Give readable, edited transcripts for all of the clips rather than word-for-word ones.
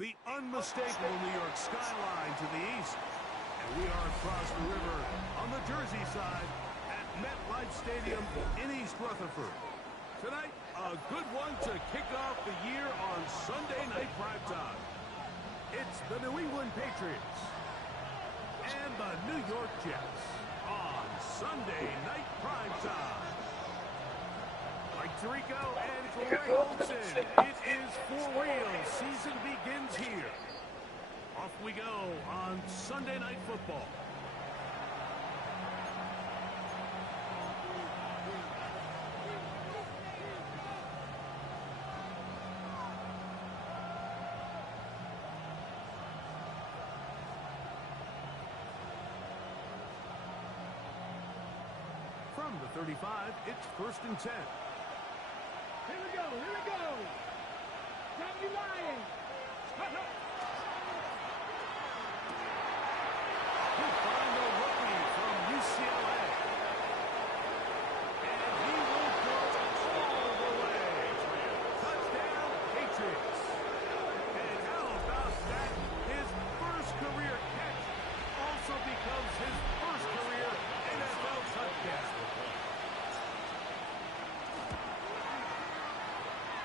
The unmistakable New York skyline to the east. And we are across the river on the Jersey side at MetLife Stadium in East Rutherford. Tonight, a good one to kick off the year on Sunday night primetime. It's the New England Patriots and the New York Jets on Sunday night primetime. Mike Tirico and Greg Olson. It is for real. Season begins here. Off we go on Sunday Night Football. From the 35, it's 1st and 10. Here we go, here we go. Stop you lying. Stop up. We find the rookie from UCLA. And he will go all the way. Touchdown, Patriots. And how about that? His first career catch also becomes his first career NFL touchdown.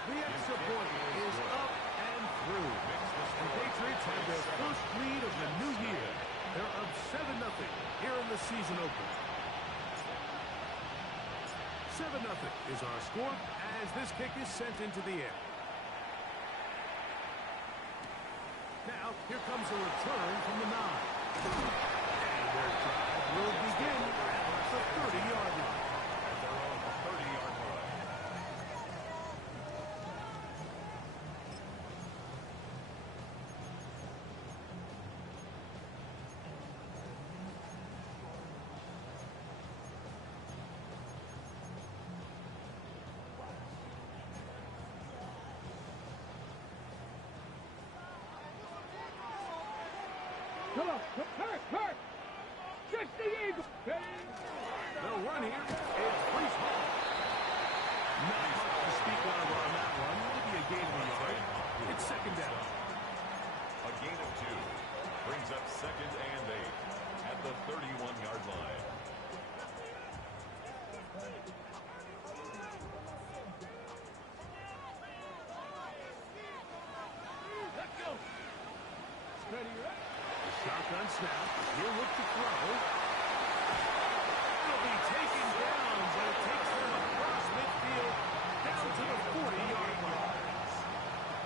The extra point is up and through. The Patriots have their first lead of the new year. They're up 7-0 here in the season opener. 7-0 is our score as this kick is sent into the air. Now, here comes a return from the 9. And their drive will begin at the 30-yard line. And they're on the 30-yard line. Come on, hurt. Just the Eagle. They'll run here. It's Brees Hall. Not much to speak of on that one. Maybe a gain of a yard. It's 2nd down. A gain of 2 brings up 2nd and 8 at the 31-yard line. Let's go. Ready, right? Shotgun snap. He'll look to throw. It'll be taken down, but it takes them across midfield down to the 40-yard line.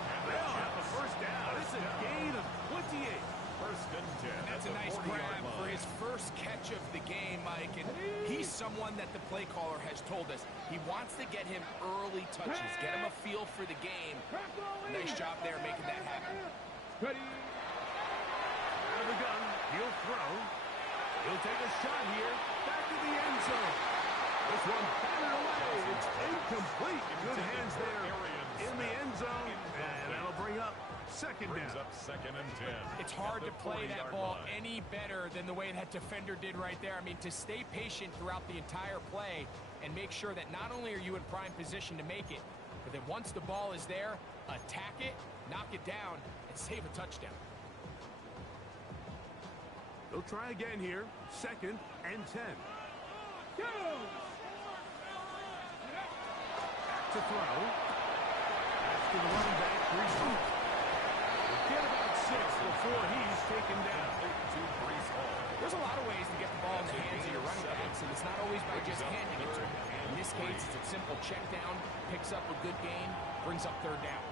And they'll have a first down. It's a gain of 28. 1st and 10. That's a nice grab for his first catch of the game, Mike. And he's someone that the play caller has told us he wants to get him early touches, get him a feel for the game. Nice job there making that happen. Ready. Out of the gun, he'll throw. He'll take a shot here. Back to the end zone. This one batted away. It's incomplete. Good hands there in the end zone. And that'll bring up 2nd Brings down. up 2nd and 10. It's hard to at the play that 40-yard ball line. any better than the way that defender did right there. I mean, to stay patient throughout the entire play and make sure that not only are you in prime position to make it, but then once the ball is there, attack it, knock it down, and save a touchdown. They'll try again here. 2nd and 10. Go. Back to throw. That's to the running back, Brees Hall. Get about 6 before he's taken down. To Brees Hall. There's a lot of ways to get the ball in the hands of your running backs, and it's not always by just handing it to them. In this case, it's a simple check down, picks up a good gain, brings up 3rd down.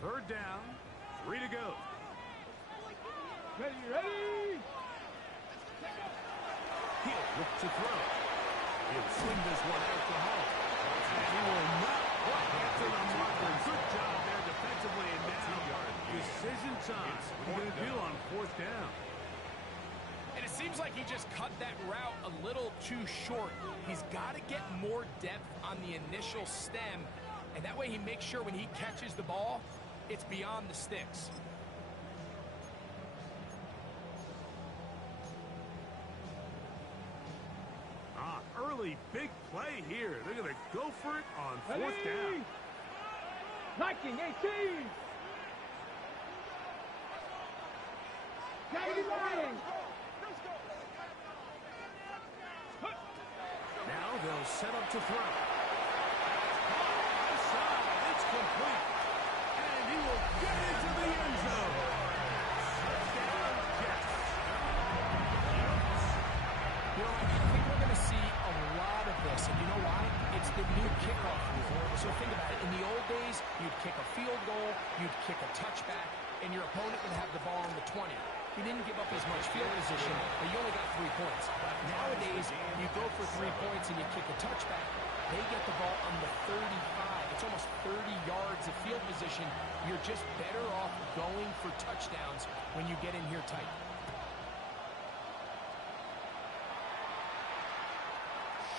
Third down, 3 to go. Ready. He'll look to throw. He'll swing this one out to Hall. And he will not quite get to the marker. Good job there defensively. And now, decision time. What are you going to do on 4th down? And it seems like he just cut that route a little too short. He's got to get more depth on the initial stem, and that way he makes sure when he catches the ball, it's beyond the sticks. really big play here. They're going to go for it on fourth down. Liking 18. County line. Now they'll set up to throw. It's complete. And he will get into the end zone. Touchdown, Jets. You know, I think we're going to see a lot of this, and you know why? It's the new kickoff rule. So think about it. In the old days, you'd kick a field goal, you'd kick a touchback, and your opponent would have the ball on the 20. You didn't give up as much field position, but you only got 3 points. Nowadays, you go for 3 points and you kick a touchback. They get the ball on the 35. It's almost 30 yards of field position. You're just better off going for touchdowns when you get in here tight.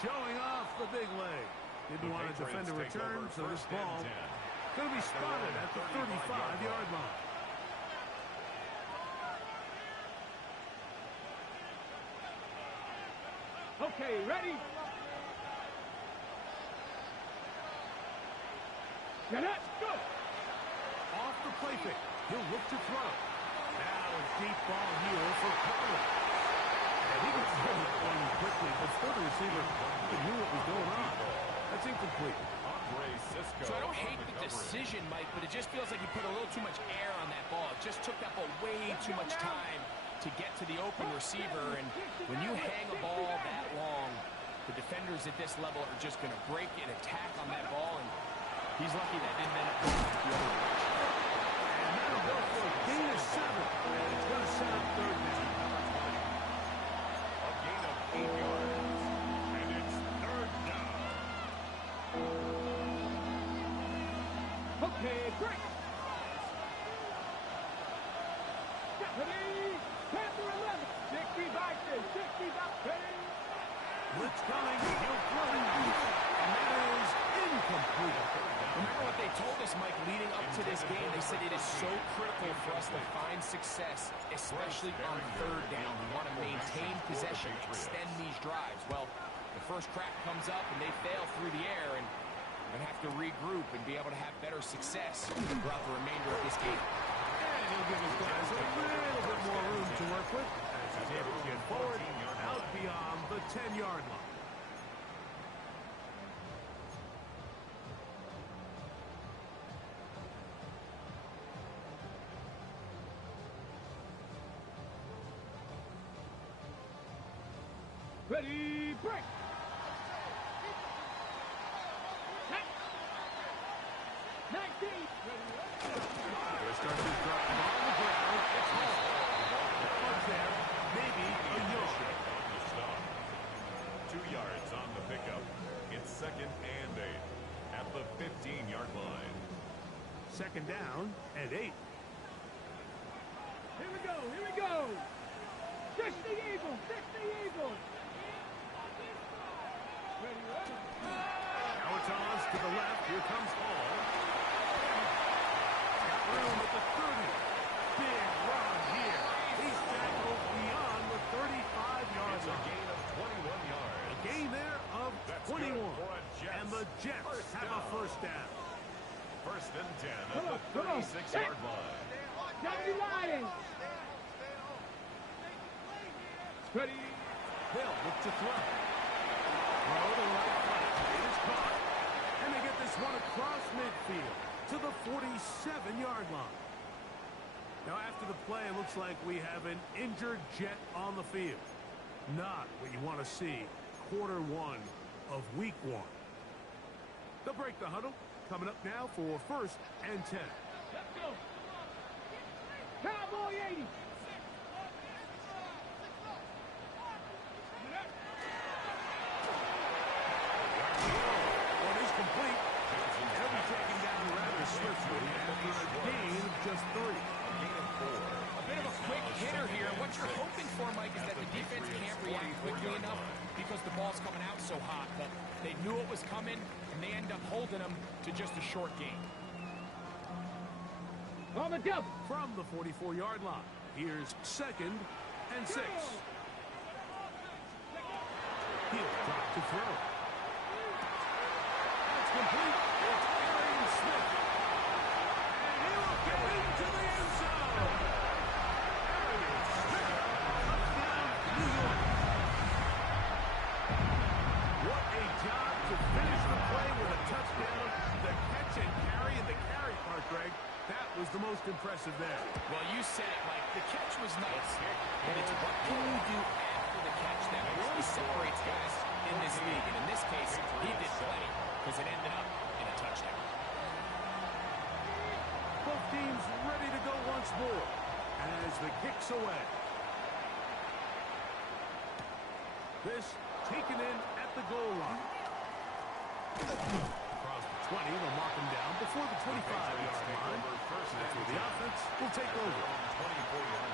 Showing off the big leg. Didn't want to defend a return, so this ball going to be spotted at the 35-yard line. Okay, ready? Get up, go! Off the play fake. He'll look to throw. Now a deep ball here for Conley. And he gets one quickly before the receiver knew what was going on. That's incomplete. So I don't hate the decision, Mike, but it just feels like he put a little too much air on that ball. It just took that ball way too much time to get to the open receiver, and when you hang a ball that long, the defenders at this level are just going to break and attack on that ball, and he's lucky that didn't end up going the other direction. And that'll go for a gain of 7, and it's going to set up third down. A gain of 8 yards, and it's third down. Okay, break! Ready? Panther 11. 60 back there, 60 back there. Blitz coming, he'll throw, and that is incomplete. Remember what they told us, Mike, leading up to this game? They said it is so critical for us to find success, especially on third down. We want to maintain possession, extend these drives. Well, the first crack comes up, and they fail through the air, and they're going to have to regroup and be able to have better success throughout the remainder of this game. And he'll give his guys a little bit more room to work with as he's able to get forward out beyond the 10-yard line. Ready, break! Set. 19. They start to drop the ball on the ground. It's home. Up there, maybe a yard. 2 yards on the pickup. It's 2nd and 8 at the 15-yard line. 2nd down and 8. Here we go, here we go! 60 Eagles, 60 Eagles! Ready, ready? Now it's on to the left. Here comes Hall. Got room at the 30. Big run here. He's tackled beyond the 35-yard It's a line. gain of 21 yards. A gain there of That's 21. good for a Jets. And the Jets have a first down. 1st and 10 at Come the on, come on. 36-yard line. County line! Ready? They'll look to throw. Throw to right flank. It is caught. And they get this one across midfield to the 47-yard line. Now, after the play, it looks like we have an injured Jet on the field. Not what you want to see quarter 1 of week 1. They'll break the huddle. Coming up now for 1st and 10. Let's go! Cowboy 80! One is complete. He'll be taken down rather swiftly after a gain of just 3. A bit of a quick hitter here. What you're hoping for, Mike, is that the defense can't react quickly enough because the ball's coming out so hot that they knew it was coming, and they end up holding them to just a short gain. On the double! From the 44-yard line, here's 2nd and 6. He'll drop to throw. That's complete. It's Arian Smith. And he will get into the end zone. Arian Smith. Touchdown, New York. What a job to finish the play with a touchdown. The catch and carry, and the carry part, Greg, that was the most impressive there. Well, you said it, Mike. The catch was nice, and it's what can you do after the catch that really separates guys in this league. And in this case, he did plenty because it ended up in a touchdown. Both teams ready to go once more as the kick's away. This taken in at the goal line. Across the 20, they'll mark him down before the 25-yard line. That's where the offense will take over. 24-yard line.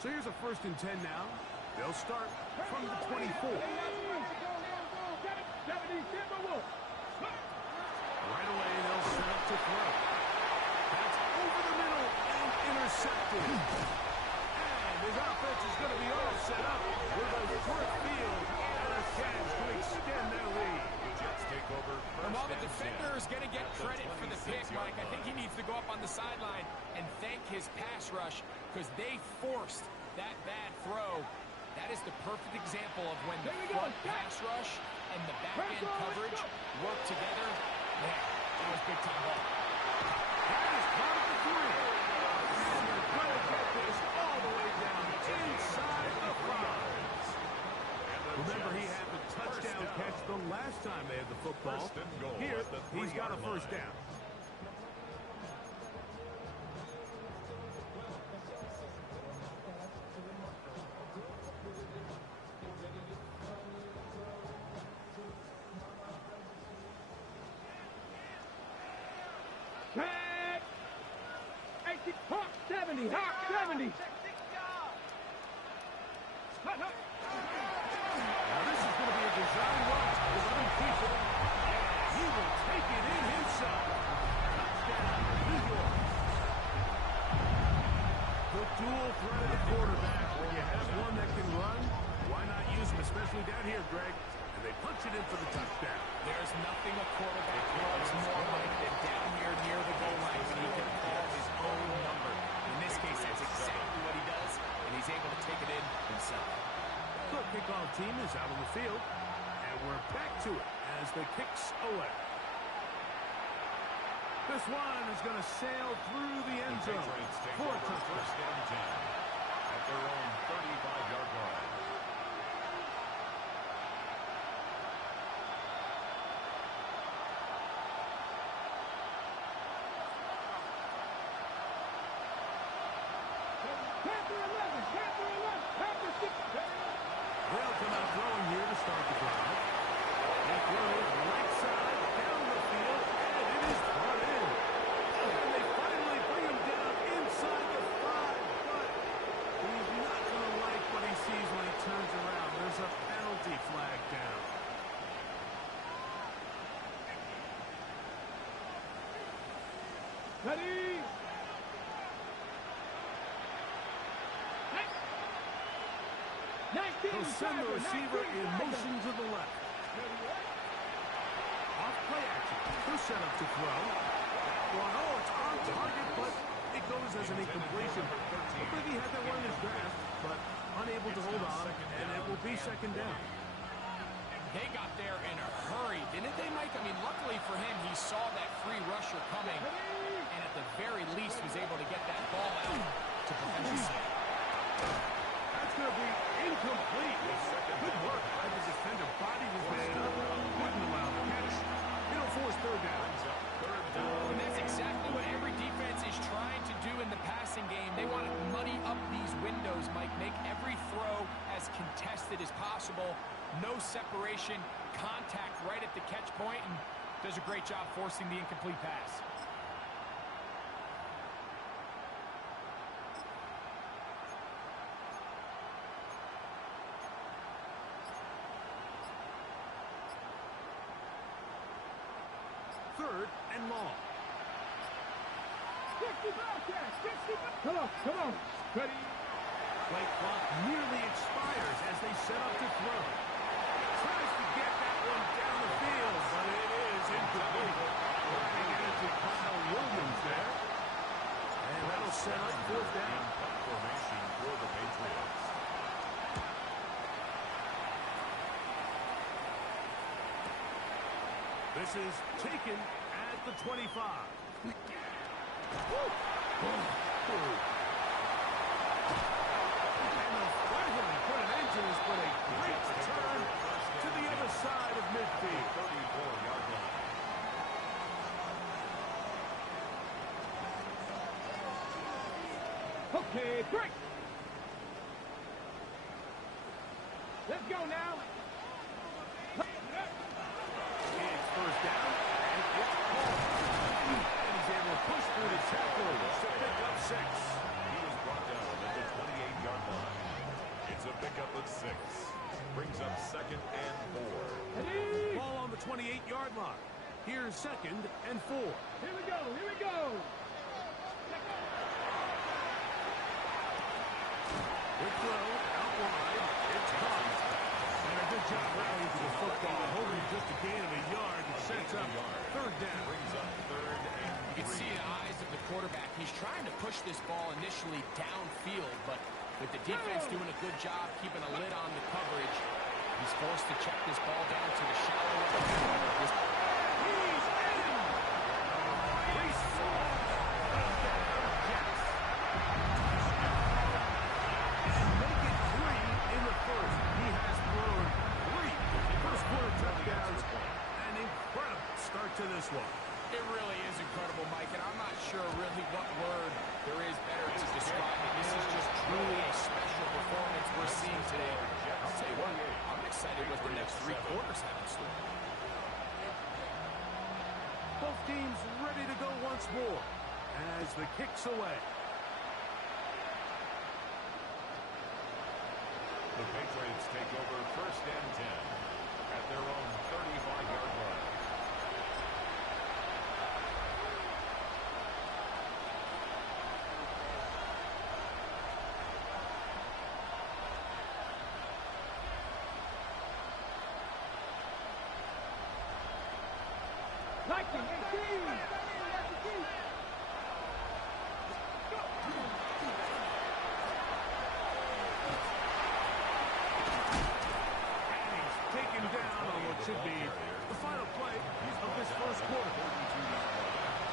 So here's a 1st and 10 now. They'll start from the 24. Right away, they'll set up to throw. That's over the middle and intercepted. And his offense is going to be all set up with a short field and a chance to extend their lead. Jets take over. And while the defender is going to get credit for the pick, Mike, I think he needs to go up on the sideline and thank his pass rush because they forced that bad throw. That is the perfect example of when the front pass rush and the back-end coverage work together. Man, that was big-time ball. That is part of the 3. And they're going to get this all the way down inside the 5. Remember, he had the touchdown catch the last time they had the football. Here, he's got a 1st down. Hawk 70, Hawk 70. Now this is going to be a design run to 11 people. And he will take it in himself. Touchdown, New York. The dual threat of the quarterback. When you have one that can run, why not use him, especially down here, Greg? And they punch it in for the touchdown. There's nothing a quarterback loves more, Mike, than down here near the goal line when he can call his own number. In this case, that's exactly what he does, and he's able to take it in himself. The kickoff team is out on the field, and we're back to it as the kick's away. This one is going to sail through the end zone for a touchdown. 1st and 10 at their own 35-yard line. They'll come out throwing here to start the drive. He throws right side down the field, and it is brought in. And they finally bring him down inside the 5, but he's not going to like what he sees when he turns around. There's a penalty flag down. Ready? They'll send the receiver in motion to the left. Off play action. He'll set up to throw. Oh, it's on target, but it goes as an incompletion. I think he had that one in his grasp, but unable to hold on, and it will be 2nd down. They got there in a hurry, didn't they, Mike? I mean, luckily for him, he saw that free rusher coming, and at the very least was able to get that ball out to prevent the sack. That's going to be incomplete. Good work by the defender. Body was made up. Wouldn't allow the catch. It'll force 3rd down. And that's exactly what every defense is trying to do in the passing game. They want to muddy up these windows, Mike. Make every throw as contested as possible. No separation, contact right at the catch point, and does a great job forcing the incomplete pass. 3rd and long. 60 back there. 60 back. Come on. Ready. Play clock nearly expires as they set up to throw. Tries to get that one down the field, but it is incomplete. Working it into Kyle Williams there. And that'll set up 4th down. Formation for the Patriots. This is taken at the 25. And they'll finally put an end to this, but a great return to the other side of midfield. 34-yard line. Okay, break. Let's go now. It's 1st down, and it's called. And he's able to push through the tackles to pick up 6. He was brought down at the 28-yard line. It's a pickup of 6. Brings up 2nd and 4. Ready. Ball on the 28-yard line. Here's 2nd and 4. Here we go. Quick throw, out wide, it's caught. And a good job rallying to the football, holding just a gain of a yard and sets up 3rd down. Brings up 3rd and 3. You can see in the eyes of the quarterback, he's trying to push this ball initially downfield, but with the defense doing a good job keeping a lid on the coverage, he's forced to check this ball down to the shallow left. He's in! Race ball. Jets. And make it 3 in the 1st. He has thrown 3 first-quarter touchdowns. An incredible start to this one. It really is incredible, Mike, and I'm not sure really what word there is better to describe it. This is just truly a special performance we're seeing today. I'll tell you what, I'm excited what the next 3 quarters have in store. Both teams ready to go once more as the kick's away. The Patriots take over 1st and 10 at their own 35-yard line. Liking 18. Taken down on what should be the final play of this 1st quarter.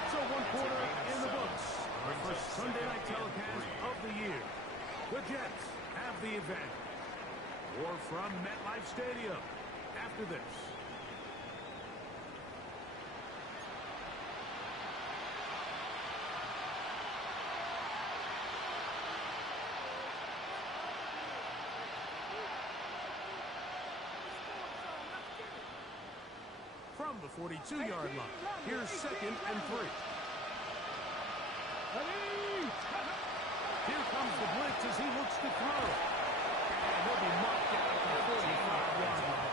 So 1 quarter in the books. Our first Sunday night telecast of the year. The Jets have the advantage. More from MetLife Stadium after this. From the 42-yard line, here's 2nd and 3. Here comes the blitz as he looks to throw. And he'll be marked down at the 45-yard line.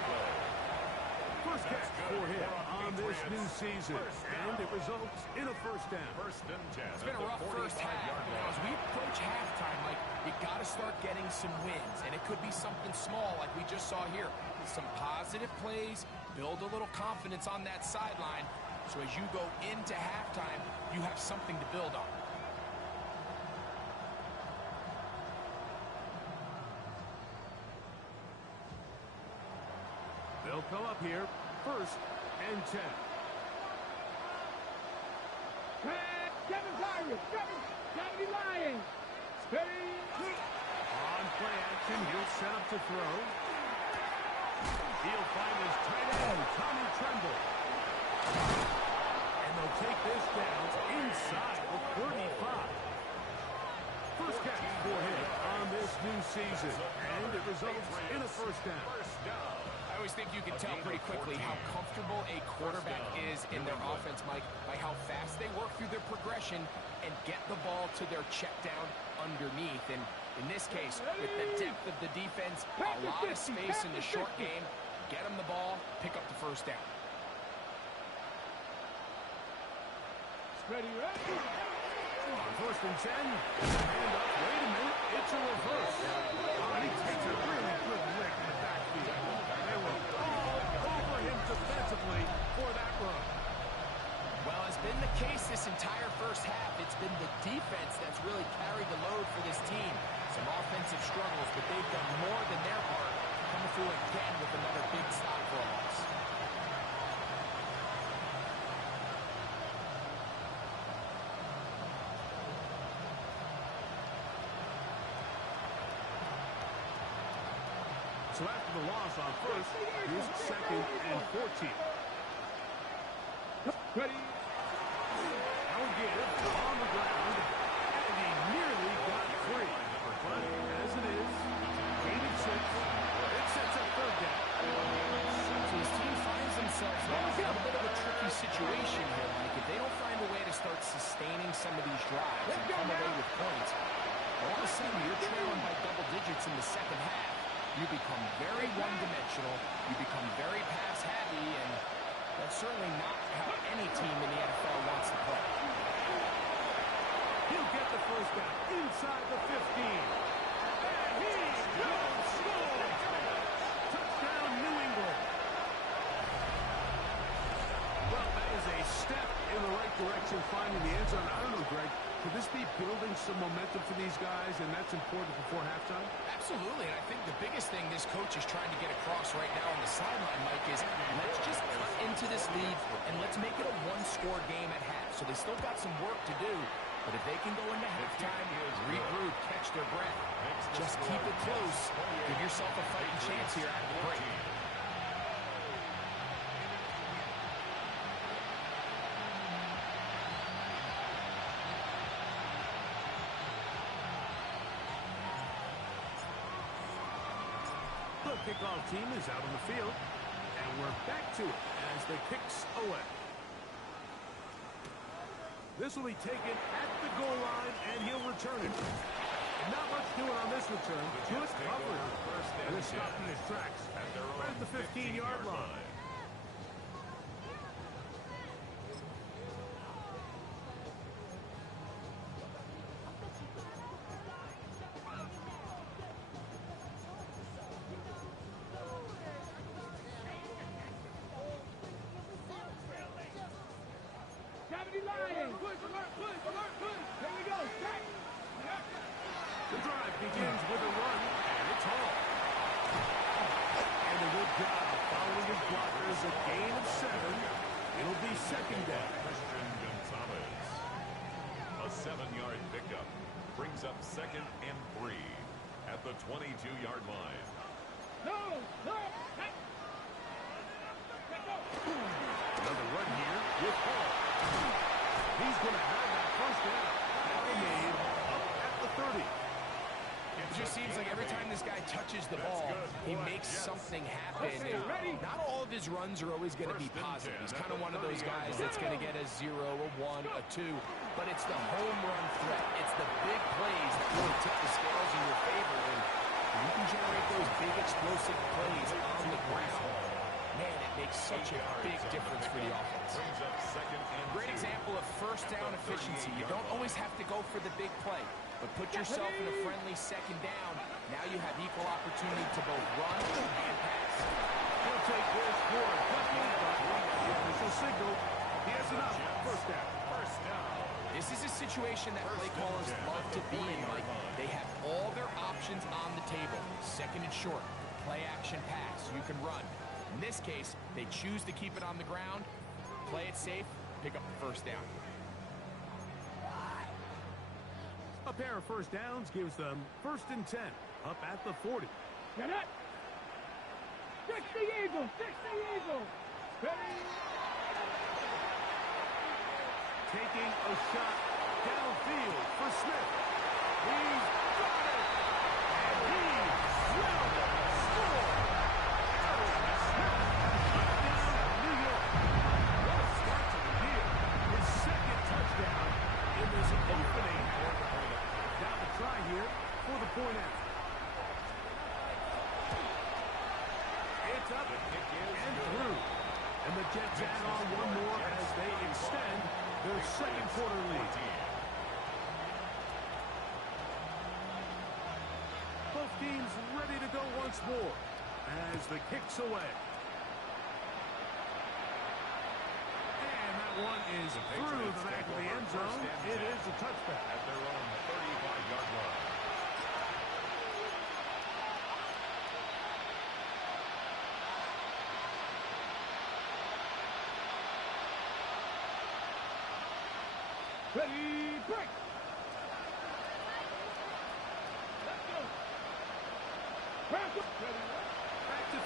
First catch for him on this new season, and it results in a 1st down. 1st and 10. It's been a rough first half. Now, as we approach halftime, Mike, you got to start getting some wins, and it could be something small like we just saw here. Some positive plays, build a little confidence on that sideline, so as you go into halftime, you have something to build on. They'll come up here, 1st and 10. Kevin Pirates. Kevin Lions. Steady. On play action, he'll set up to throw. He'll find his tight end, Tommy Tremble. And they'll take this down inside the 35. First catch for him on this new season, and it results in a 1st down. I always think you can tell pretty quickly how comfortable a quarterback is in their offense, Mike, by how fast they work through their progression and get the ball to their check down underneath. And in this case, with the depth of the defense, a lot of space in the short game, get them the ball, pick up the 1st down. Ready, ready. On 1st and 10, hand up. Wait a minute, it's a reverse. Oh, he takes a really good lick in the backfield. They were all over him defensively for that run. Well, as been the case this entire first half, it's been the defense that's really carried the load for this team. Some offensive struggles, but they've done more than their part, coming through again with another big stop for a loss. So after the loss on 1st, here's 2nd and 14. Ready. Now again, on the ground, and he nearly got free. But as it is, 8 and 6, it sets up 3rd down. So his team finds themselves in a little bit of a tricky situation here. Like, if they don't find a way to start sustaining some of these drives and come away with points, all of a sudden you're trailing by double digits in the second half. You become very one-dimensional, you become very pass-happy, and that's certainly not how any team in the NFL wants to play. He'll get the 1st down inside the 15. And he will score! Touchdown, New England. Well, that is a step in the right direction, finding the end zone. I don't know, Greg. Could this be building some momentum for these guys, and that's important before halftime? Absolutely, and I think the biggest thing this coach is trying to get across right now on the sideline, Mike, is let's just cut into this lead, and let's make it a one-score game at half. So they still got some work to do, but if they can go into halftime, regroup, catch their breath, just keep it close, give yourself a fighting chance here out of the break. The kickoff team is out on the field, and we're back to it as the kick's away. This will be taken at the goal line, and he'll return it. Not much doing on this return. Good coverage. And they're stopping his tracks right at the 15-yard line. The drive begins with a run, and it's home. And a good job following his blockers, a gain of 7. It'll be 2nd down. Christian Gonzalez. A 7-yard pickup brings up 2nd and 3 at the 22-yard line. No, no, hey. Another run here with Hall. He's going to have that 1st down. Now made up at the 30. It just seems like every time this guy touches the ball, he makes something happen. And not all of his runs are always going to be positive. He's kind of one of those guys that's going to get a 0, a 1, a 2. But it's the home run threat. It's the big plays that really tip the scales in your favor. And you can generate those big explosive plays on the ground. Man, it makes such a big difference for the offense. Great example of 1st down efficiency. You don't always have to go for the big play, but put yourself in a friendly 2nd down. Now you have equal opportunity to both run and pass. He'll take this for a couple, but the official signal, he has enough. 1st down. This is a situation that play callers love to be in, Mike. They have all their options on the table. 2nd and short, play action pass. You can run. In this case, they choose to keep it on the ground, play it safe, pick up the 1st down. A pair of 1st downs gives them 1st and 10, up at the 40. Get it. Fix the eagle. Fix the eagle. Ready. Taking a shot downfield for Smith. He's got it. And he will score. Aaron Smith, touchdown, New York. What a start to the year. His 2nd touchdown in this opening. Down the try here for the point out. It's up and through. And the Jets add on one more as they extend their second quarter lead. Both teams ready to go once more as the kick's away. And that one is through the back of the end zone. It is a touchback. At their own 35-yard line. Ready, break. Let's go. Back to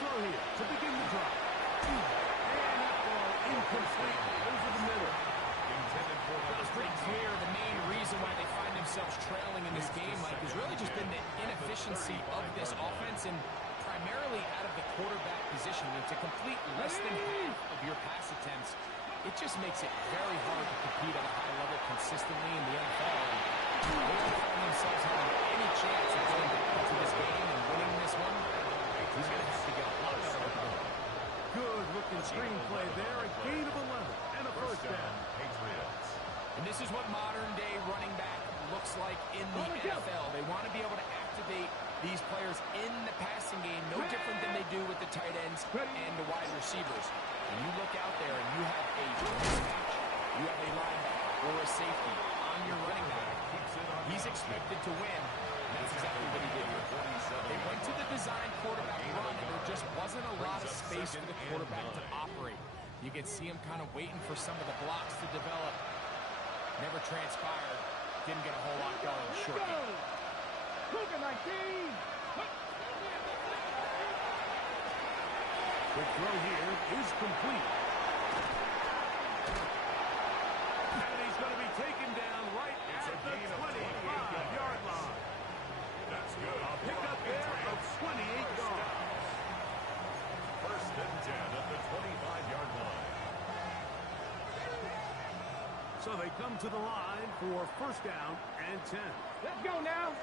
throw here to begin the drive. And that ball incomplete over the middle. Intended for Well, it's pretty clear the main reason why they find themselves trailing in this game, Mike, has really just been the inefficiency of this offense and primarily out of the quarterback position. And to complete less than half of your pass attempts, it just makes it very hard to compete at a high level consistently in the NFL. And they don't find themselves having any chance of getting back into this game and winning this one. He's going to have to get a lot better with the ball. Good looking screenplay there. A gain of 11 and a first down. Patriots. And this is what modern-day running back looks like in the NFL. They want to be able to activate these players in the passing game, no different than they do with the tight ends and the wide receivers. And you look out there and you have a mismatch. You have a linebacker or a safety on your running back. He's expected to win, and that's exactly what he did here. They went to the design quarterback run, and there just wasn't a lot of space for the quarterback to operate. You can see him kind of waiting for some of the blocks to develop. Never transpired. Didn't get a whole lot going. Short game. Cougar 19. The throw here is complete. And he's going to be taken down right at the 25-yard line. That's good. A pickup there of 28 yards. First and 10 at the 25-yard line. So they come to the line for first down and 10. Let's go now.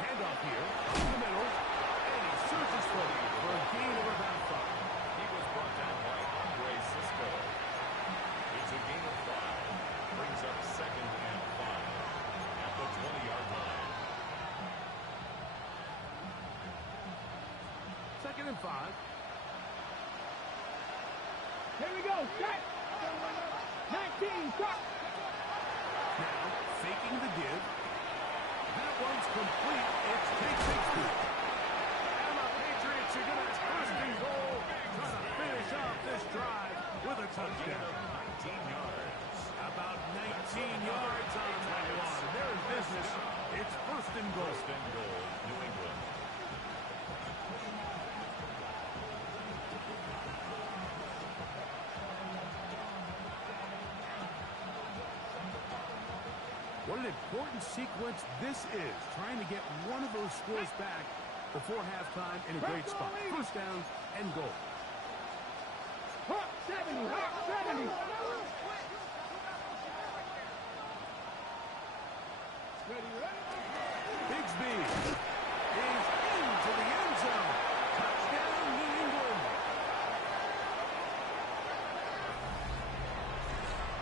Handoff here up the middle. And he surges forward for a gain of about 5. He was brought down by Andre Cisco. It's a gain of 5. Brings up second and 5 at the 20-yard line. Second and 5. Here we go. Set. 19. Stop. Now faking the give. That one's complete. It's K-60. And the Patriots are going to first and goal, trying to finish off this drive with a touchdown. 19 yards. About 19 yards on that one. They're in business. It's first and goal. First and goal, New England. What an important sequence this is, trying to get one of those scores back before halftime in a great spot. First down and goal. Hawk 70. Hawk 70. Ready, ready. Bigsby is into the end zone. Touchdown, New England.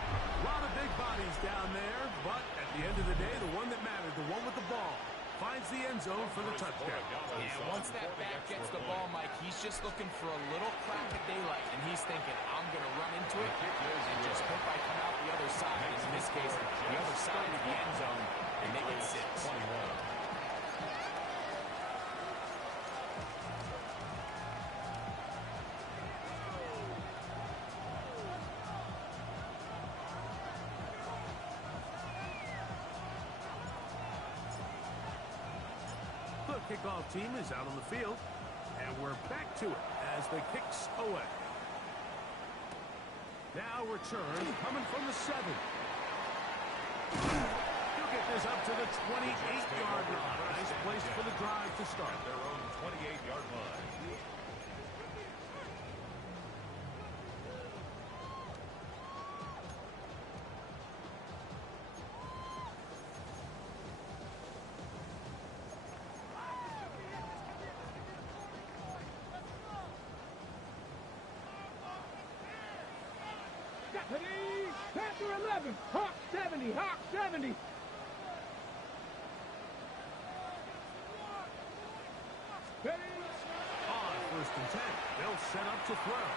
A lot of big bodies down there, but at the end of the day, the one that mattered, the one with the ball, finds the end zone for the touchdown. Yeah, once that back gets the ball, Mike, he's just looking for a little crack of daylight, and he's thinking, I'm going to run into it and just hope I come out the other side. And in this case, the other side of the end zone, and make it 6. 21. The kickoff team is out on the field, and we're back to it as the kick's away. Now return coming from the 7. He'll get this up to the 28-yard line. Nice place for the drive to start. Their own 28-yard line. 70. Ready? On 1st and 10, they'll set up to throw.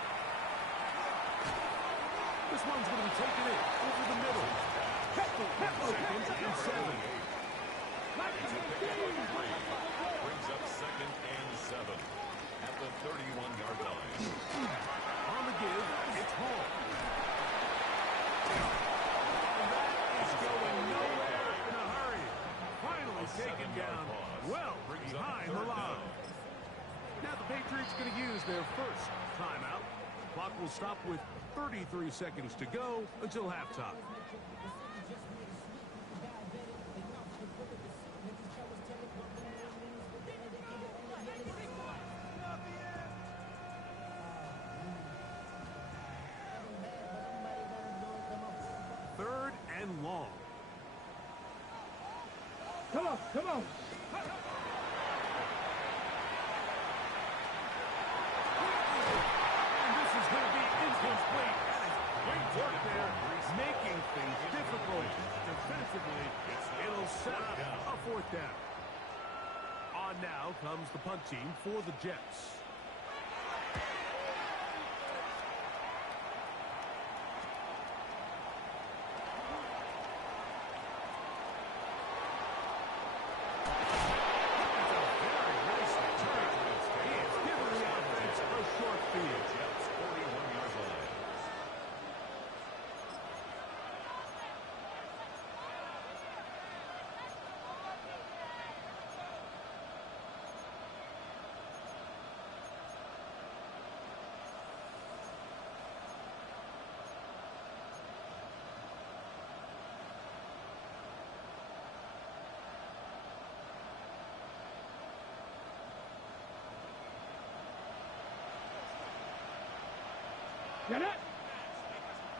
This one's going to be taken in over the middle. Second and 7. Brings up 2nd and 7 at the 31-yard line. On the give, it's Hall. And that is going nowhere in a hurry. Finally taken down well behind the line. Now the Patriots going to use their first timeout. Clock will stop with 33 seconds to go until halftime. Third and long. Come on, come on. And this is going to be incomplete. That is great work there, making things difficult defensively. It'll set up a 4th down. On now comes the punt team for the Jets. Get it.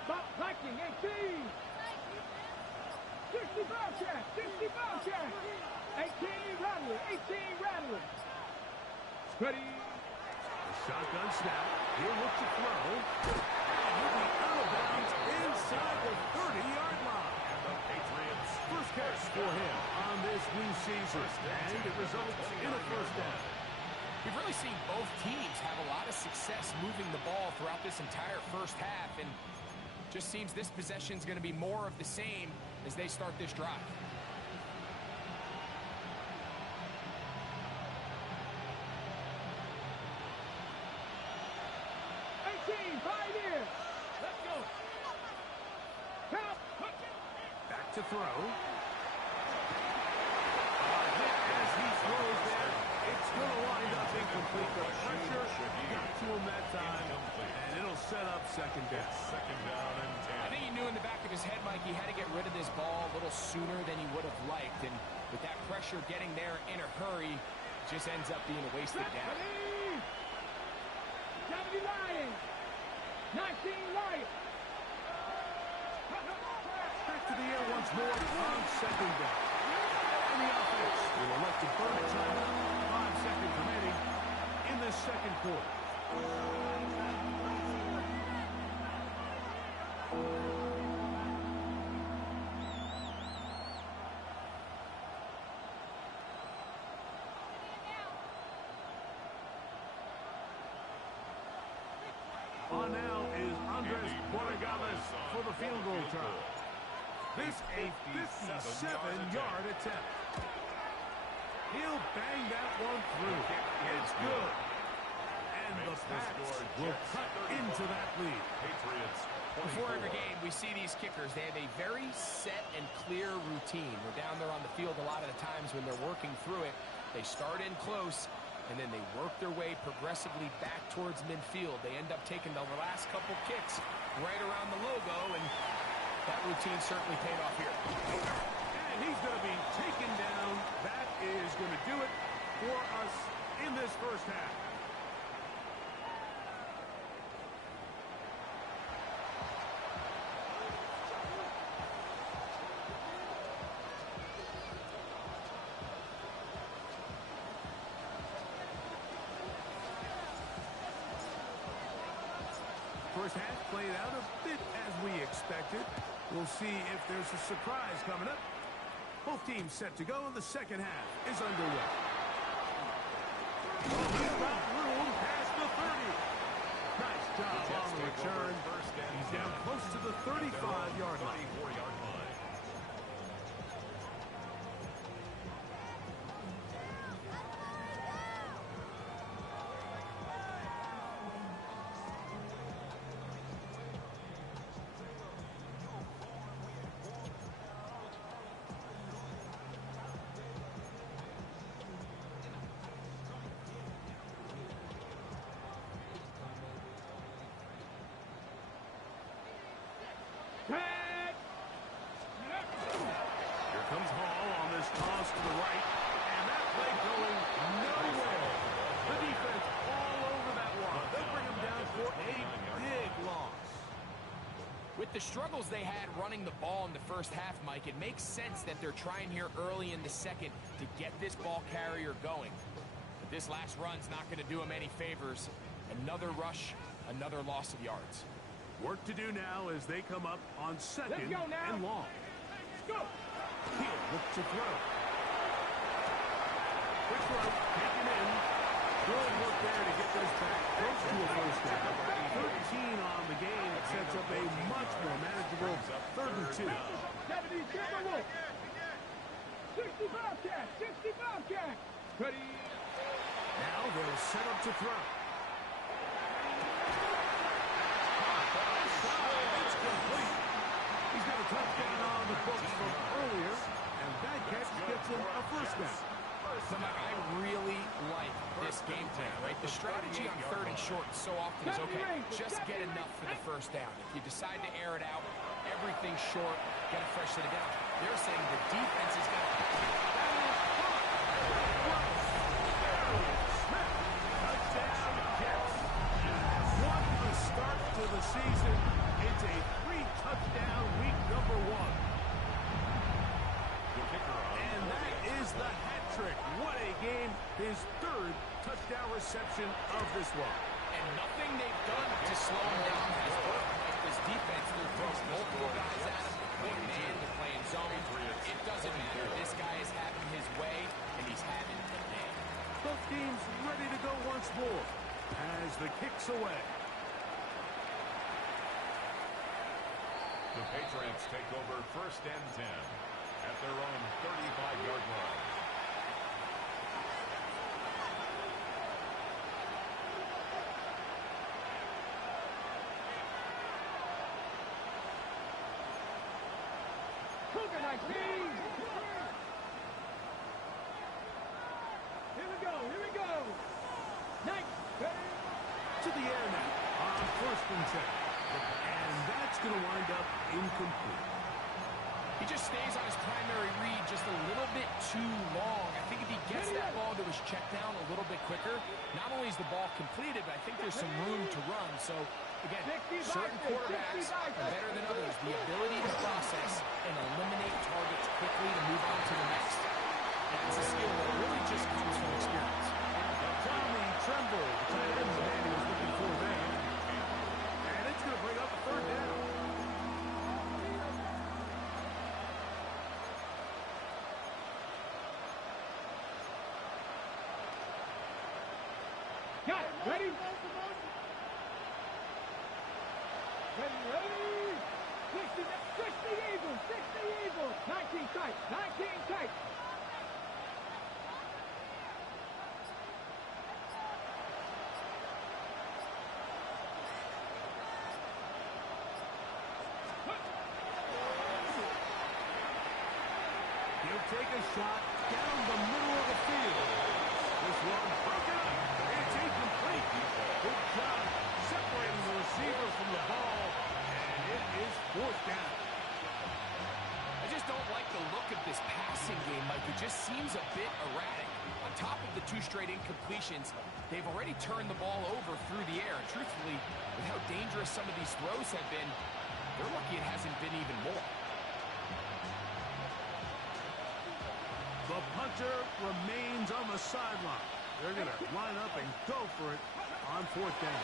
Stop backing, 18. 60 foul check, 60 foul check. 18 rattling, 18 rattling. Ready. Shotgun snap. He'll look to throw. And he'll be out of bounds inside the 30-yard line. The Patriots. First catch for him on this new season. And it results in a 1st down. We've really seen both teams have a lot of success moving the ball throughout this entire first half, and just seems this possession's going to be more of the same as they start this drive. Let's go. Count. Back to throw. As he throws there, it's going to wind up incomplete. The pressure got to him that time, and it'll set up 2nd down. 2nd down and 10. I think he knew in the back of his head, Mike, he had to get rid of this ball a little sooner than he would have liked, and with that pressure getting there in a hurry, it just ends up being a wasted down. 70 Lions. 19 Lions. Back to the air once more on 2nd down. And the offense will elect to burn a timeout. 5 seconds remaining in this 2nd quarter. On now is Andres Borregales for the field goal try. This a 57-yard attempt. He'll bang that one through. It's good. And the Pats will cut into that lead. Patriots. Before every game, we see these kickers. They have a very set and clear routine. We're down there on the field a lot of the times when they're working through it. They start in close, and then they work their way progressively back towards midfield. They end up taking the last couple kicks right around the logo, and that routine certainly paid off here. And he's going to be taken down. That is going to do it for us in this first half. First half played out a bit as we expected. We'll see if there's a surprise coming up Both teams set to go, and the second half is underway. He's got room past the 30. Nice job on the return. He's down close to the 35-yard line. Here comes Hall on this toss to the right, and that play going nowhere. The defense all over that one. They'll bring him down for a big loss. With the struggles they had running the ball in the first half, Mike, it makes sense that they're trying here early in the second to get this ball carrier going. But this last run's not going to do him any favors. Another rush, another loss of yards. Work to do now as they come up on second and long. Let's go. He'll look to throw. Quick throw, taken in. Good work there to get this back close to a first down. 13 on the game. It sets up a much more manageable 3rd and 2. 70 Timberwolves. 60 Bobcats. 60 Bobcats. Ready. Now they'll set up to throw. It's complete. He's got a touchdown on the books from earlier, and that catch gets him a first down. So, Mike, I really like this game plan, right? The strategy on 3rd and short so often is, okay, just get enough for the first down. If you decide to air it out, everything short, get a fresh set of down. They're saying the defense is going to... Touchdown, Jets. What a start to the season. It's a 3-touchdown week number 1. And that is the hat trick. What a game. His 3rd touchdown reception of this one. And nothing they've done to slow him down has worked. Like this defense, they're throwing multiple guys at him. They're man, they're playing zone. It doesn't matter. This guy is having his way, and he's having the day. Both teams ready to go once more as the kick's away. The Patriots take over 1st and 10 at their own 35-yard line. Nice team. Here we go. Here we go. Nice. To the air now on 1st and 10. And that's going to wind up incomplete. He just stays on his primary read just a little bit too long. I think if he gets that ball to his check down a little bit quicker, not only is the ball completed, but I think there's some room to run. So, again, certain quarterbacks are better than others. The ability to process and eliminate targets quickly to move on to the next. That's a skill that really just comes from experience. Tommy Tremble, the tight end man he was looking for there. And it's going to bring up a 3rd down. Got it. Ready? Ready? 60 Eagles. 60 Eagles. 19 tight. 19 tight. He'll take a shot down the middle of the field. This one broken up. It's incomplete. Good job separating the receiver from the ball. And it is 4th down. I just don't like the look of this passing game, Mike. It just seems a bit erratic. On top of the 2 straight incompletions, they've already turned the ball over through the air. And truthfully, with how dangerous some of these throws have been, they're lucky it hasn't been even more. The punter remains on the sideline. They're going to line up and go for it on 4th down.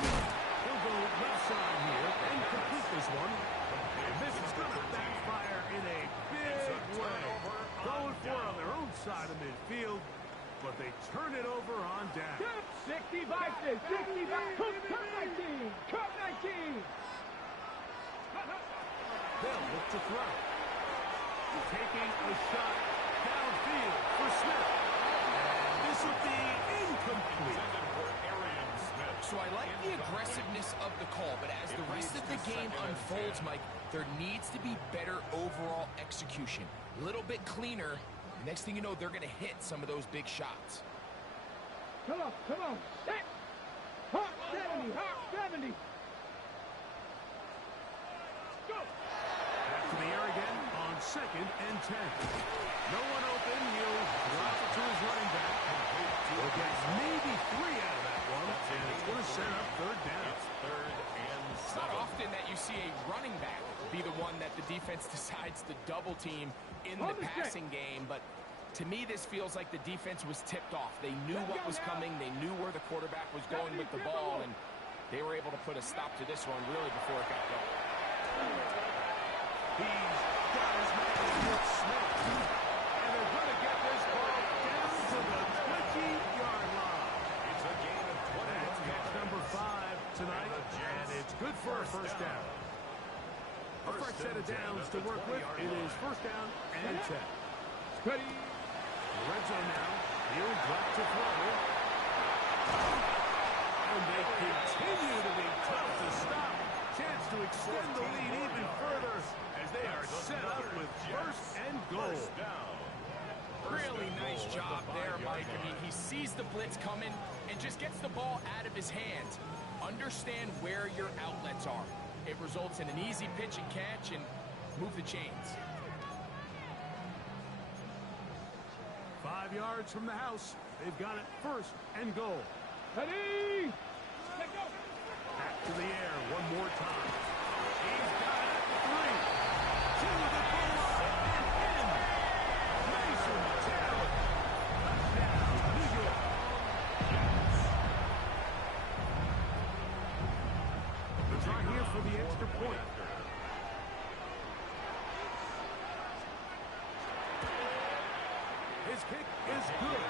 He'll go left side here and complete this one. And This is going to backfire in a big way. Going for it on their own side of midfield, but they turn it over on down. 65 to 65. Cut 19. Cut 19. They'll look to throw. Taking a shot downfield for Smith. And this will be incomplete. So I like the aggressiveness of the call, but as the rest of the game unfolds, Mike, there needs to be better overall execution. A little bit cleaner. Next thing you know, they're going to hit some of those big shots. Come on, come on. Set. Hot 70, hot 70. Go. Back to the air again on 2nd and 10. No one open. He'll drop it to his running back. He'll get maybe 3 out of that one, and it's going to set up 3rd down. It's 3rd and 7. It's not often that you see a running back be the one that the defense decides to double team in the passing game, but to me this feels like the defense was tipped off. They knew what was coming. They knew where the quarterback was going with the ball, and they were able to put a stop to this one really before it got going. He's got his man with Smith, and they're going to get this ball down to the 20-yard line. It's a gain of 20. That's catch number 5 tonight, and it's good for a 1st down. A fresh set of downs to work with. It is 1st down and 10. Ready. Red zone now. He'll drop to throw. And they continue to be tough to stop. Chance to extend the lead even further as they are set up with 1st and goal. Really nice job there, Mike. I mean, he sees the blitz coming and just gets the ball out of his hands. Understand where your outlets are. It results in an easy pitch and catch and move the chains. 5 yards from the house. They've got it 1st and goal. Ready. Let go. Back to the air one more time. He's got it at 3. To the goal line and in. Mason Taylor. Touchdown, New York. They're trying here for the extra point. His kick is good.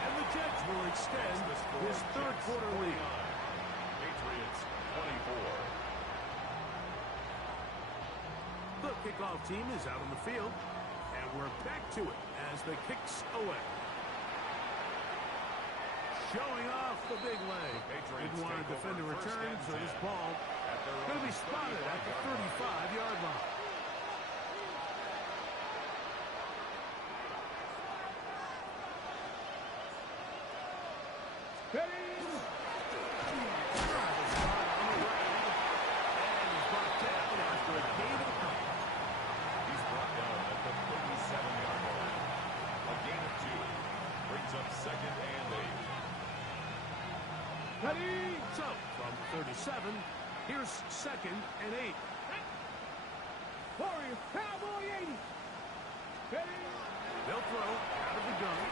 And the Jets will extend his 3rd quarter lead. Patriots 24. The kickoff team is out on the field, and we're back to it as the kick's away. Showing off the big leg. Didn't want to defend a return, so this ball going to be spotted at the 35-yard line. Ready. He's brought down at the 37-yard line. A gain of 2 brings up 2nd and 8. Ready. So, from 37, here's 2nd and 8. Warriors, Cowboy 80. Ready. They'll throw out of the gun.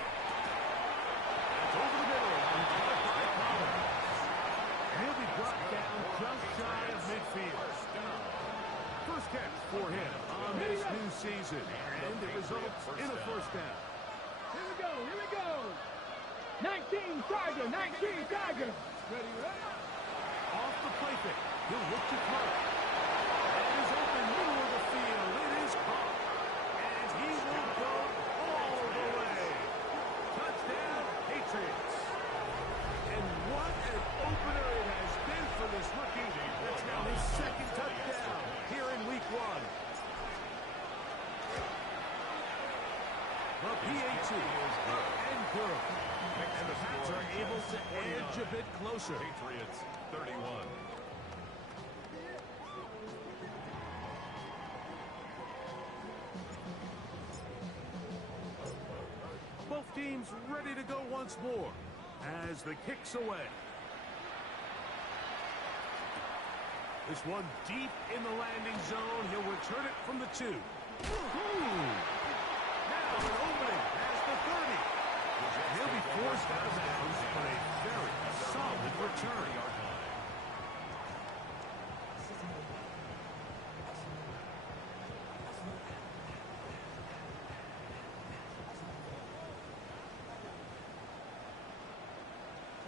It's over the middle. And he'll be brought down just shy of midfield. First catch for him on this new season. And it results in a 1st down. Here we go. Here we go. 19 Tiger. 19 Tiger. Ready, ready. Off the play pick. He'll look to throw. And he's open middle of the field. It is caught. And he will go all the way. Touchdown, Patriots. And what an opener it has been for this rookie. That's now his 2nd touchdown here in week 1. The PAT is up and good. And the Pats are able to edge a bit closer. Patriots 31. Both teams ready to go once more as the kick's away. This one deep in the landing zone. He'll return it from the 2. Now an opening past the 30. He'll be forced out of bounds on a very solid return.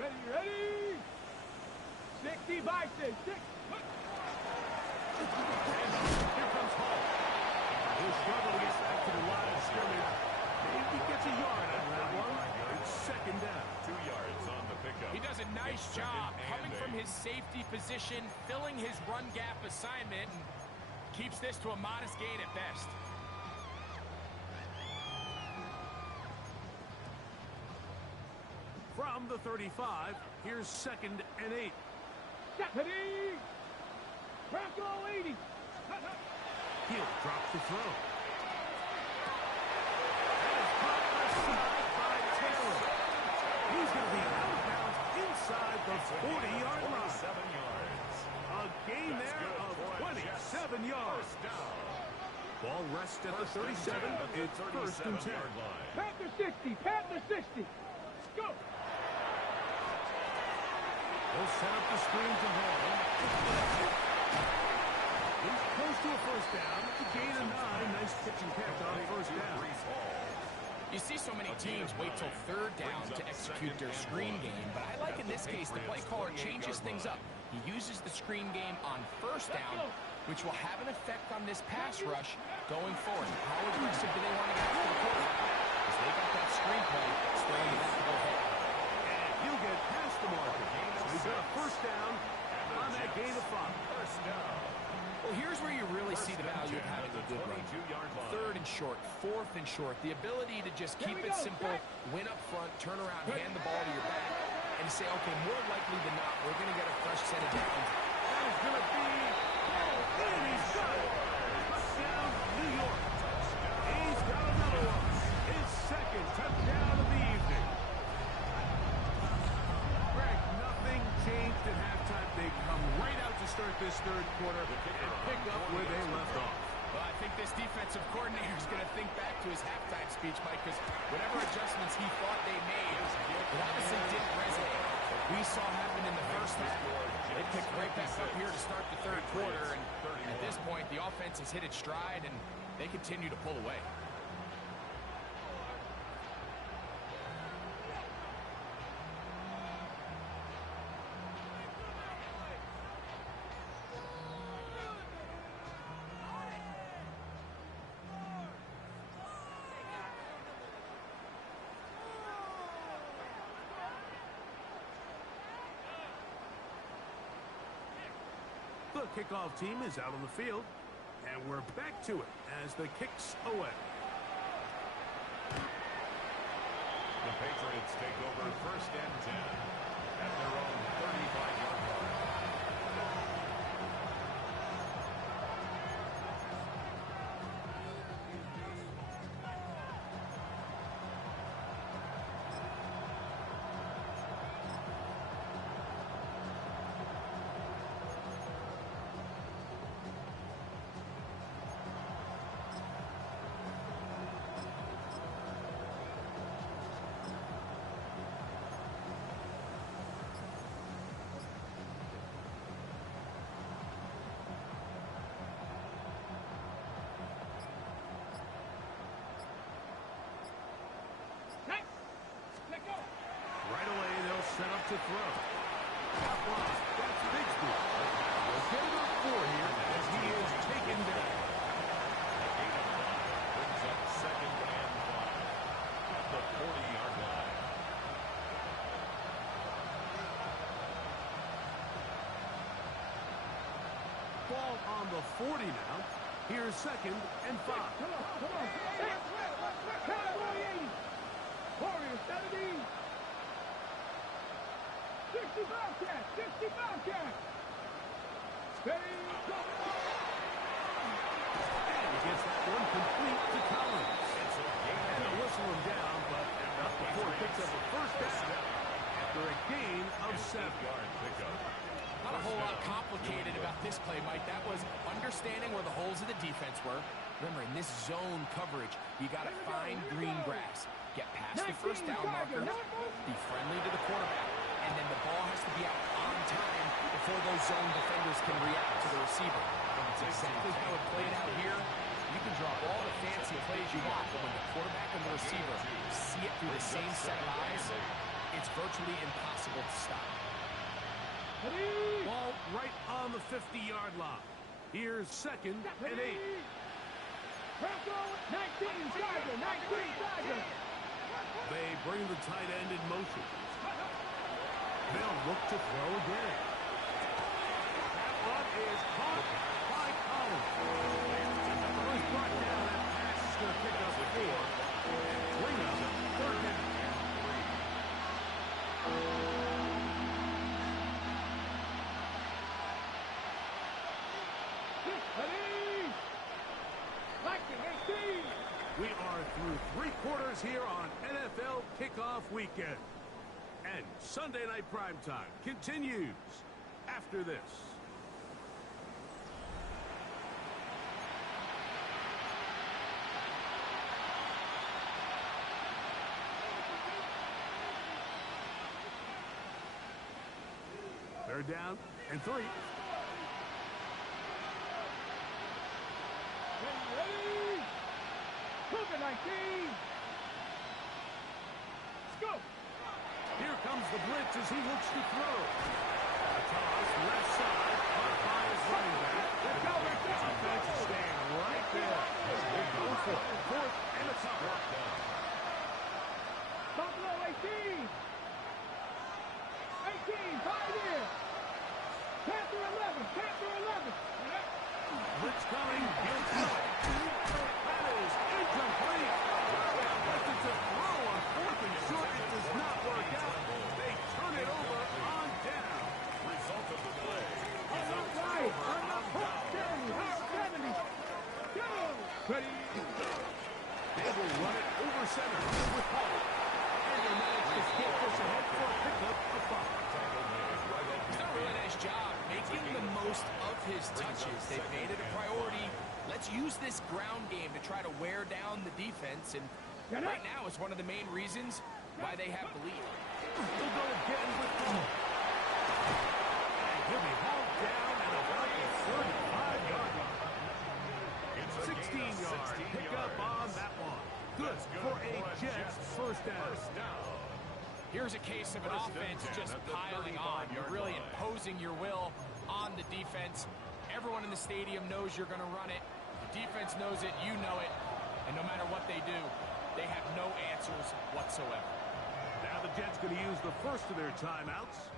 Ready, ready. 60 by 6. Here comes Hall. He'll struggle to get back to the line of scrimmage. Maybe he gets a yard out of that one. It's second down. 2 yards on the pickup. He does a nice It's job second coming and from 8. his safety position, filling his run gap assignment, and keeps this to a modest gain at best. From the 35, here's second and 8. Deputy. Bronco 80. He'll drop the throw. That is caught left side by Taylor. He's going to be out of bounds inside the 40-yard line. 7 yards. A gain there of 27 yards. First down. Ball rests at the 37. It's first and 10. Yard line. Panther 60. Panther 60. Go. They'll set up the screen to Hall. He's close to a first down. A gain of 9. Nice pitch and catch on first down. You see so many teams wait till third down to execute their screen game, but I like in this case the play caller changes things up. He uses the screen game on first down, which will have an effect on this pass rush going forward. How aggressive do they want to get after the quarterback? Because they got that screen play still in the back of their head. And he'll get past the marker. So he's got a first down on that gain of 5. First down. Well, here's where you really see the value of having a good run. 22-yard line. Third and short, fourth and short. The ability to just keep it simple, win up front, turn around, hand the ball to your back, and say, okay, more likely than not, we're going to get a fresh set of downs. That is going to be and he's got it. Touchdown, New York. He's got another one. His second touchdown of the evening. Greg, nothing changed at halftime. They come right out to start this third quarter and pick up where they left off. Well, I think this defensive coordinator is going to think back to his halftime speech, Mike, because whatever adjustments he thought they made, it obviously didn't resonate. We saw happen in the first half. They picked right back up here to start the third quarter, and at this point, the offense has hit its stride, and they continue to pull away. The kickoff team is out on the field, and we're back to it as the kick's away. The Patriots take over first and 10 at their own 35-yard line. Right away, they'll set up to throw. Top line, that's Bigsby. We'll get about 4 here as he is taken down. Gain of 5 brings up second and 5 at the 40-yard line. Ball on the 40 now. Here's second and 5. Come on, come on. Cowboy 80. Warrior 70. 60 Bobcat, 60 Bobcat. Steady, go. And he gets that one complete to Collins. And they'll whistle him down, but not before he picks up a first down after a gain of 7. Yard pickup. Not a whole lot complicated about this play, Mike. That was understanding where the holes of the defense were. Remember, in this zone coverage, you got to find green grass. Get past the first down marker, be friendly to the quarterback, and then the ball has to be out on time before those zone defenders can react to the receiver. That's exactly how it played out here. You can draw all the fancy plays you want, but when the quarterback and the receiver see it through the same set of eyes, it's virtually impossible to stop. Ball right on the 50-yard line. Here's 2nd and 8. 19 Tiger, 19 Tiger. They bring the tight end in motion. They'll look to throw again. That one is caught by Collins. He's brought down. That pass is going to pick up 4. And bring up 3rd and 18. We are through 3 quarters here on NFL Kickoff Weekend. And Sunday Night Primetime continues after this. They're down and 3. Ready? Cougar 19. Let's go. Here comes the blitz as he looks to throw. A toss left side, caught by his running back. Let's go, let's go. Defense is staying right there. They go for it. 4th and a couple. Buffalo 18. 18, 5 here. Panther 11, Panther 11. Blitz coming. He'll throw it. That is incomplete. Elected to throw on 4th and short. It does not work out. They turn it over on down. Result of the play. On the right, on the hook, 70. Go. Ready? They will run it over center with Hall. And they manage to get this ahead for a pickup of 5. He's done a really nice job making the most of his touches. They've made it a priority. Let's use this ground game to try to wear down the defense. And right now is one of the main reasons why they have the lead. He'll go again with Hall. And he'll be hauled down at about the 35-yard line. 16-yard pickup on that one. Good for a Jets first down. Here's a case of an offense just piling on. You're really imposing your will on the defense. Everyone in the stadium knows you're going to run it. The defense knows it. You know it. And no matter what they do, they have no answers whatsoever. Now the Jets going to use the first of their timeouts.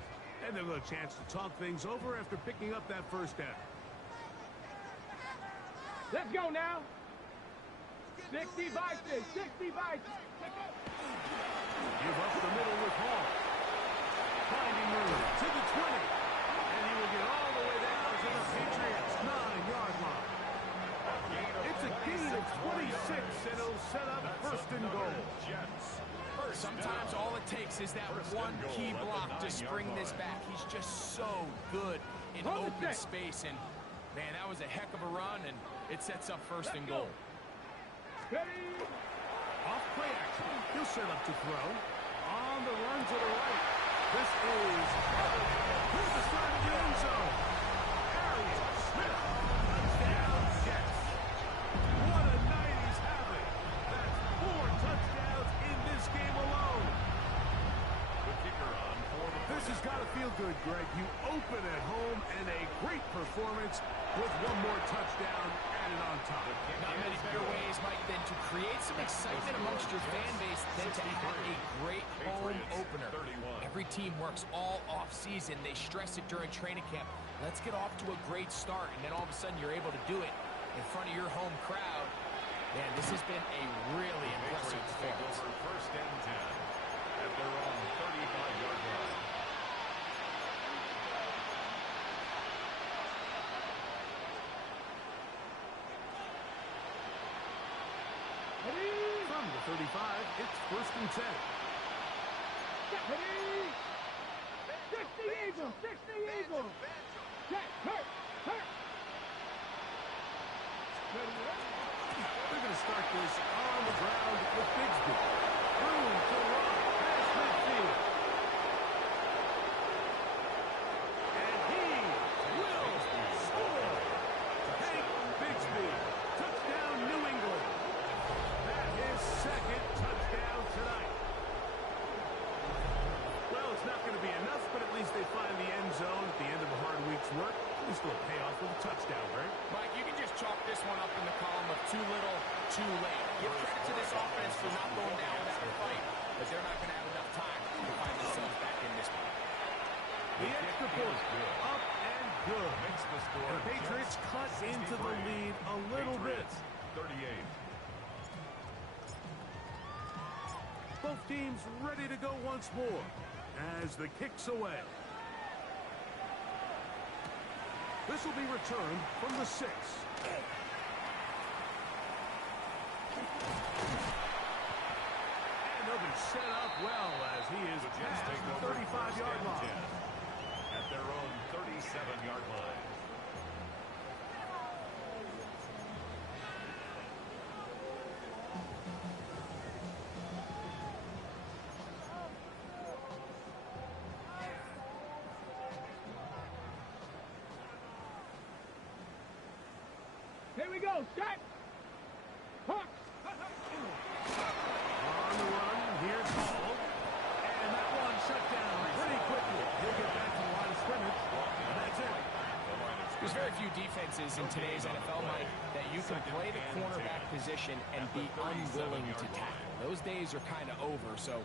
And they'll have a chance to talk things over after picking up that first down. Let's go now. 60 Vikings, 60 Vikings. Give up the middle with Hall. Finding room to the 20. And he will get all the way down to the Patriots' 9-yard line. It's a gain of 26, and it'll set up 1st and goal. Sometimes all it takes is that one key block to spring this back. He's just so good in open space. And, man, that was a heck of a run, and it sets up 1st and goal. Ready? Off play action. He'll set up to throw. On the run to the right. This is here's the start of the end zone. Arian Smith. Touchdown Jets. What a night he's having. That's 4 touchdowns in this game alone. The kicker on for the This has got to feel good, Greg. You open at home and a great performance with 1 more touchdown added on top. Not many better ways, Mike, than to create some excitement amongst your fan base than to have a great home opener. Every team works all off-season. They stress it during training camp. Let's get off to a great start, and then all of a sudden you're able to do it in front of your home crowd. Man, this has been a really impressive performance. 1st and 10 at their own 35-yard line. From the 35, it's 1st and 10. Ready? 60 Eagles, 60 Eagles. Check, hurt. They're going to start this on the ground with Bigsby. Room to run past midfield. And he will score. Hank Bigsby. Touchdown, New England. That is 2nd touchdown tonight. too late. Give credit to this offense for not going down without a fight, but they're not going to have enough time to find themselves back in this one. The extra point, up and good. Makes the score. The Patriots cut into the lead a little bit. 38. Both teams ready to go once more as the kick's away. This will be returned from the 6. And they'll be set up well as he is past the 35-yard line. At their own 37-yard line. Here we go, set. Hawk. On the run, here's Hall. And that one shut down pretty quickly. He'll get back to the line of scrimmage. And that's it. There's very few defenses in today's NFL, Mike, that you can play the cornerback position and be unwilling to tackle. Those days are kind of over, so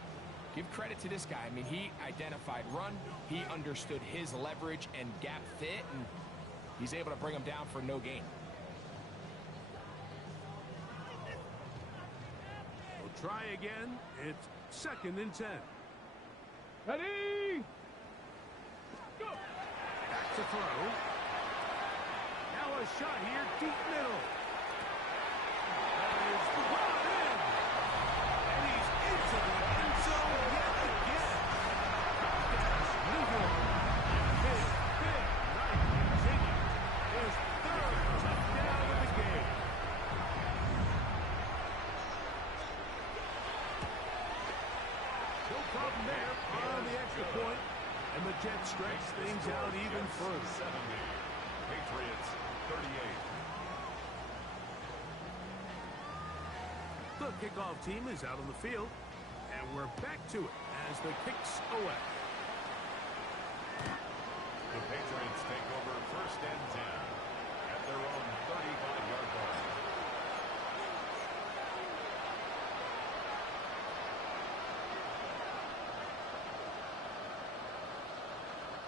give credit to this guy. I mean, he identified run, he understood his leverage and gap fit, and he's able to bring him down for no gain. We'll try again. It's 2nd and 10. Ready? Go. Back to throw. Now a shot here, deep middle. That is brought in. And he's into the end zone yet again. That's New York. Big night continues. His 3rd touchdown of the game. No problem there on the extra point. And the Jets stretch things out even further. 70. Patriots 38. The kickoff team is out on the field, and we're back to it as the kick's away. The Patriots take over 1st and 10 at their own 35-yard line.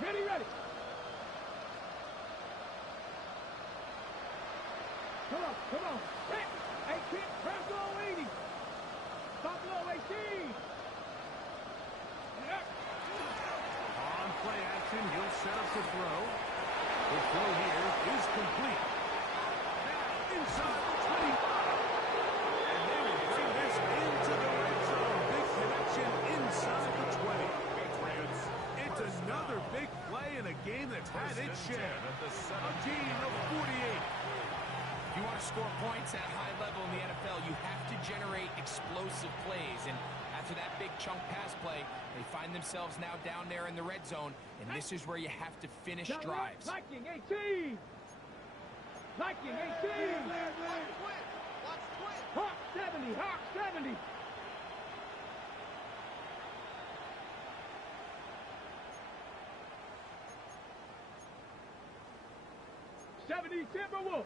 Ready. Come on. Hit. 18. Press low 80. Stop low 18. On play action, he'll set up the throw. The throw here is complete. Now inside the 25. And they will bring this into the red zone. Big connection inside the 20. Patriots. It's another big play in a game that's had its share. At the A gain of 48. If you want to score points at a high level in the NFL, you have to generate explosive plays. And after that big chunk pass play, they find themselves now down there in the red zone. And this is where you have to finish drives. Liking 18. Liking 18. Hawk 70. Hawk 70. Timberwolf.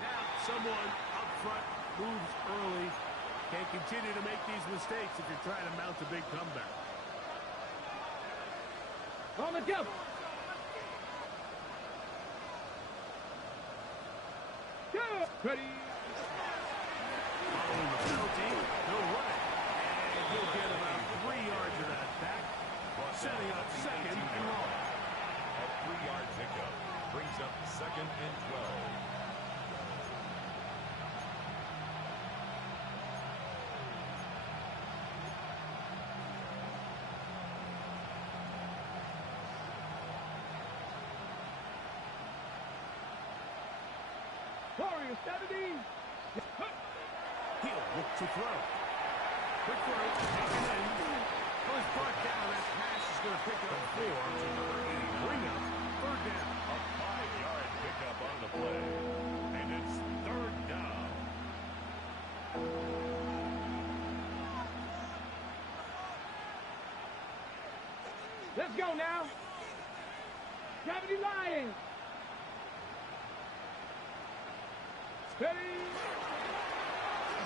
Now someone up front moves early. Can't continue to make these mistakes if you're trying to mount a big comeback. On the double. Good. Ready. Following the penalty, he'll run it. And he'll get about 3 yards of that back. Setting up 2nd and long. A 3-yard pickup brings up 2nd and 12. Warrior 70. He'll look to throw. Quick throw, taken in. Goes brought down. That pass is going to pick up 4. Bring up 3rd down. A 5-yard pickup on the play. And it's 3rd down. Let's go now. Gravity Lions. Ready.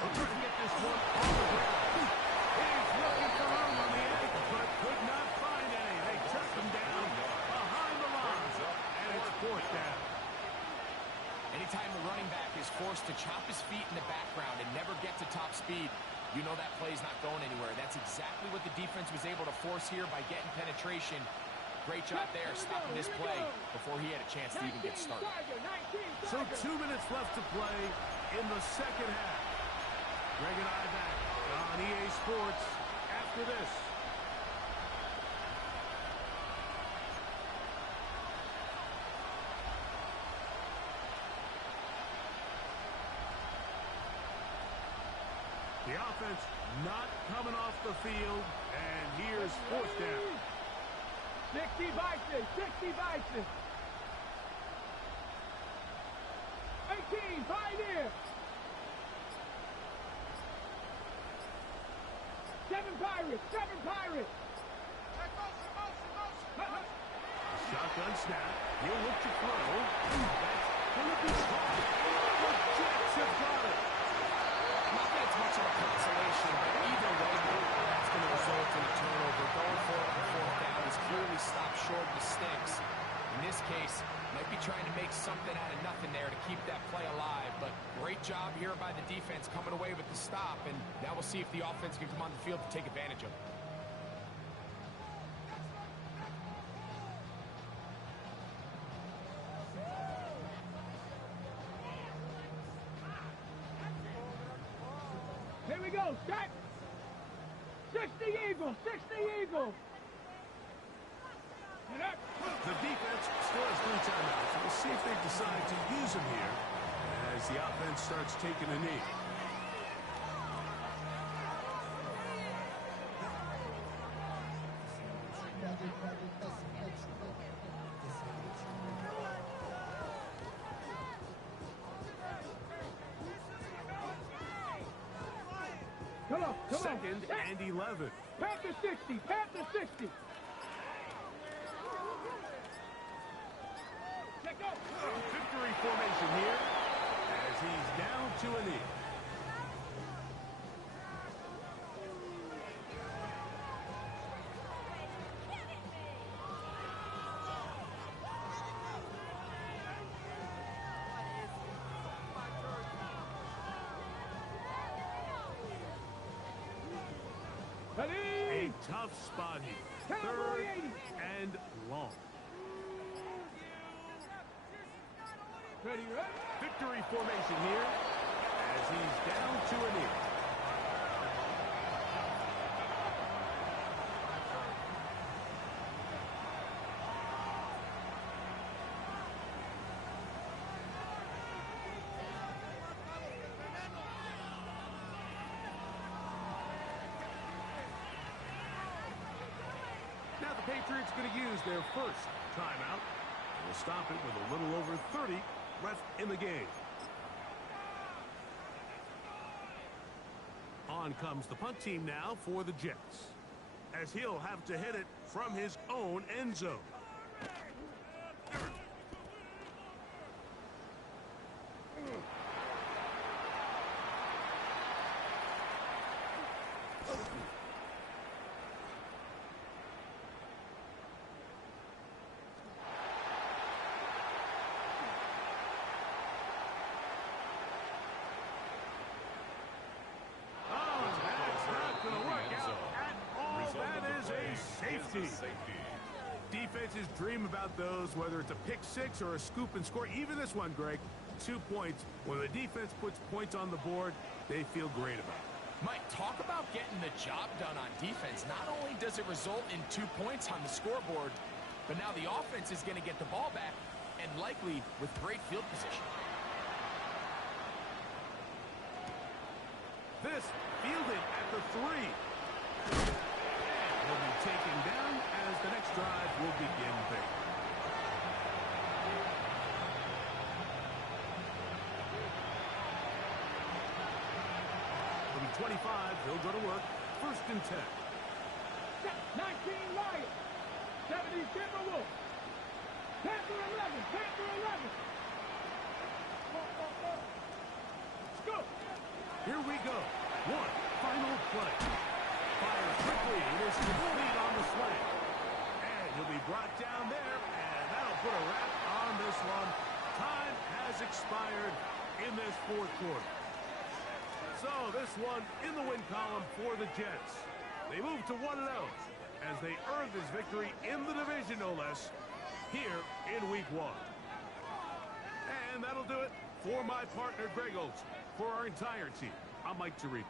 He'll try to get this one on the ground. He's looking for room on the edge, but could not find any. They took him down behind the line, and it's fourth down. Anytime a running back is forced to chop his feet in the background and never get to top speed, you know that play's not going anywhere. That's exactly what the defense was able to force here by getting penetration. Great job there stopping this play before he had a chance to even get started. So 2 minutes left to play in the second half. Greg and I back on EA Sports after this. The offense not coming off the field, and here's fourth down. 60 Vikings, 60 Vikings. 18, Pioneer. 7 Pirates, 7 Pirates. Shotgun snap. He'll look to throw. That's going to be caught. The Jets have got it. Not that it's much of a consolation, but either way, that's going to result in a turnover. Going for it on fourth down is clearly stopped short of the sticks. In this case, might be trying to make something out of nothing there to keep that play alive. But great job here by the defense coming away with the stop. And now we'll see if the offense can come on the field to take advantage of it. Here we go, set. 60 Eagles, 60 Eagles. The defense still has 3 timeouts. We'll see if they decide to use them here as the offense starts taking a knee. Come on, come Second on. and 11. Panther 60, Panther 60. Check out. Victory formation here as he's down to a knee. A tough spot here. Third and long. Ready, ready? Victory formation here as he's down to a knee. Now the Patriots going to use their first timeout. We'll stop it with a little over 30 left in the game. On comes the punt team now for the Jets, as he'll have to hit it from his own end zone. Defenses dream about those, whether it's a pick six or a scoop and score. Even this one, Greg, 2 points. When the defense puts points on the board, they feel great about it. Mike, talk about getting the job done on defense. Not only does it result in 2 points on the scoreboard, but now the offense is going to get the ball back, and likely with great field position. This fielded at the 3. Will be taken down as the next drive will begin big. From 25, he'll go to work. First and 10. 19 Lions. 70 Timberwolves. Panther 11, Panther 11. Let's go. Here we go. One final play. Fires quickly. It is complete on the slant. And he'll be brought down there, and that'll put a wrap on this one. Time has expired in this fourth quarter. So this one in the win column for the Jets. They move to 1-0 as they earn this victory in the division, no less, here in Week 1. And that'll do it for my partner, Greg Olson. For our entire team, I'm Mike Tirico.